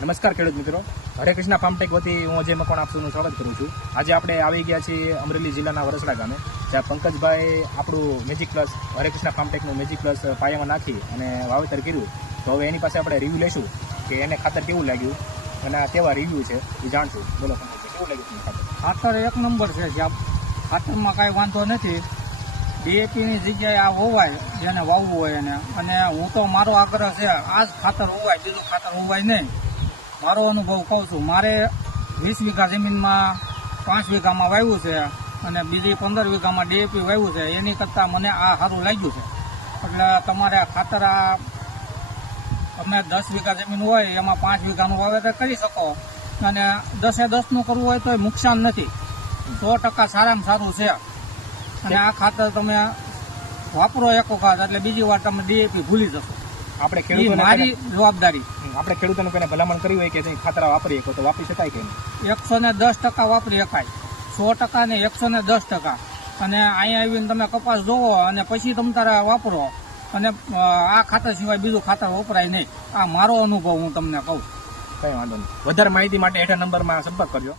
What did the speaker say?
નમસ્કાર ખેડૂત મિત્રો, હરે કૃષ્ણ ફાર્મટેક વતી હું અજય મકવાણા આપ સૌનું સ્વાગત કરું છું. આજે આપણે આવી ગયા છીએ અમરેલી જિલ્લાના વરસડા ગામે, જ્યાં પંકજભાઈ આપણું મેજિક પ્લસ હરે કૃષ્ણ ફાર્મટેકનું મેજિક પ્લસ પાયામાં નાખી અને વાવેતર કર્યું. તો હવે એની પાસે આપણે રિવ્યૂ લઈશું કે એને ખાતર કેવું લાગ્યું અને આ કેવા રિવ્યૂ છે એ જાણશું. બોલો પંકજભાઈ, કેવું લાગ્યું તમને ખાતર? ખાતર એક નંબર છે. જ્યાં ખાતરમાં કાંઈ વાંધો નથી. ડીએપીની જગ્યાએ આ હોવાય જેને વાવવું હોય એને. અને હું તો મારો આગ્રહ છે આ જ ખાતર હોવાય, બીજું ખાતર હોવાય નહીં. મારો અનુભવ કહું છું. મારે 20 વીઘા જમીનમાં 5 વીઘામાં વાવ્યું છે અને બીજી 15 વીઘામાં ડીએપી વાવ્યું છે. એની કરતાં મને આ સારું લાગ્યું છે. એટલે તમારે ખાતર આ અમે 10 વીઘા જમીન હોય એમાં 5 વીઘાનું વાવેતર કરી શકો અને 10-10નું કરવું હોય તો નુકસાન નથી. 100% સારામાં સારું છે. અને આ ખાતર તમે વાપરો એક વખત એટલે બીજી વાર તમે ડીએપી ભૂલી જશો. આપણે એ ખેડૂતોને મારી જવાબદારી. આપણે ખેડૂતોને કોઈને ભલામણ કરી હોય કે જે ખાતર વાપરીએ તો વાપરી શકાય કે નહીં? 110% વાપરી શકાય. 100% ને 110%. અને અહીંયા આવીને તમે કપાસ જોવો અને પછી તમે તારા વાપરો. અને આ ખાતર સિવાય બીજું ખાતર વપરાય નહીં. આ મારો અનુભવ હું તમને કહું. કંઈ વાંધો નહીં. વધારે માહિતી માટે હેઠળ નંબરમાં સંપર્ક કરજો.